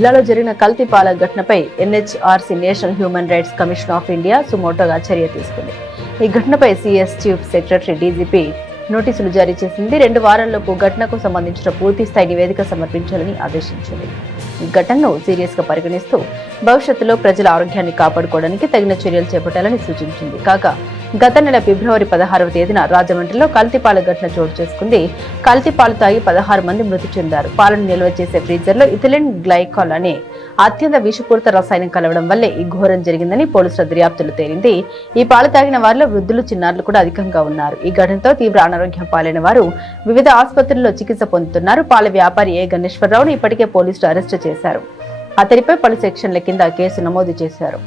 జిల్లాలో జరిగిన కల్తీ పాల ఘటనపై NHRC national human rights commission of India సుమోటోగా చర్య తీసుకుంది. ఈ ఘటనపై సిఎస్ చీఫ్ సెక్రటరీ డీజీపీ నోటీసులు జారీ చేసింది. 2 వారాల్లోపు ఘటనకు సంబంధించిన పూర్తి స్థాయి నివేదిక సమర్పించాలని ఆదేశించింది. ఈ ఘటనను సీరియస్ గా పరిగణిస్తూ భవిష్యత్తులో ప్రజల ఆరోగ్యాన్ని కాపాడుకోవడానికి తగిన చర్యలు చేపట్టాలని సూచించింది. కాగా గత నెల ఫిబ్రవరి 16వ తేదీన రాజమండ్రిలో కల్తీపాల ఘటన చోటు చేసుకుంది. కల్తీపాలు తాగి 16 మంది మృతి చెందారు. పాలను నిల్వ చేసే ఫ్రీజర్ లో ఇథిలిన్ గ్లైకాల్ అనే అత్యంత విషపూరిత రసాయనం కలవడం వల్లే ఈ ఘోరం జరిగిందని పోలీసుల దర్యాప్తులు తేలింది. ఈ పాలు తాగిన వారిలో వృద్ధులు, చిన్నారులు కూడా అధికంగా ఉన్నారు. ఈ ఘటనతో తీవ్ర అనారోగ్యం పాలైన వారు వివిధ ఆసుపత్రుల్లో చికిత్స పొందుతున్నారు. పాల వ్యాపారి ఏ గణేశ్వరరావును ఇప్పటికే పోలీసులు అరెస్టు చేశారు. అతడిపై పలు సెక్షన్ల కింద కేసు నమోదు చేశారు.